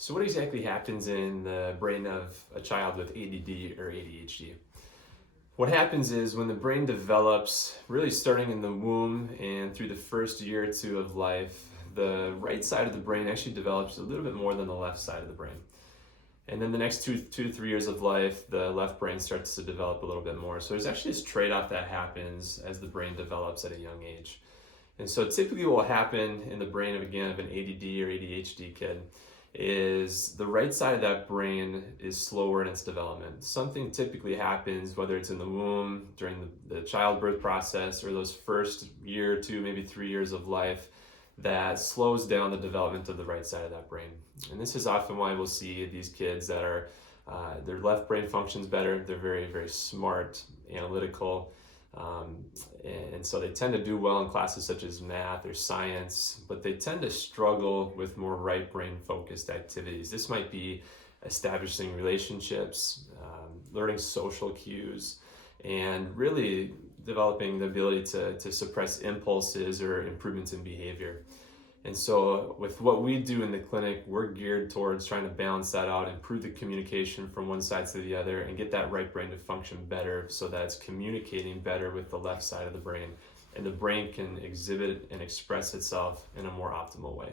So what exactly happens in the brain of a child with ADD or ADHD? What happens is when the brain develops, really starting in the womb and through the first year or two of life, the right side of the brain actually develops a little bit more than the left side of the brain. And then the next two to 3 years of life, the left brain starts to develop a little bit more. So there's actually this trade-off that happens as the brain develops at a young age. And so typically what will happen in the brain of, again, of an ADD or ADHD kid is the right side of that brain is slower in its development. Something typically happens, whether it's in the womb, during the childbirth process, or those first year or two, maybe 3 years of life, that slows down the development of the right side of that brain. And this is often why we'll see these kids that are, their left brain functions better, they're very, very smart, analytical, and so they tend to do well in classes such as math or science, but they tend to struggle with more right brain focused activities. This might be establishing relationships, learning social cues, and really developing the ability to suppress impulses or improvements in behavior. And so with what we do in the clinic, we're geared towards trying to balance that out, improve the communication from one side to the other, and get that right brain to function better so that it's communicating better with the left side of the brain, and the brain can exhibit and express itself in a more optimal way.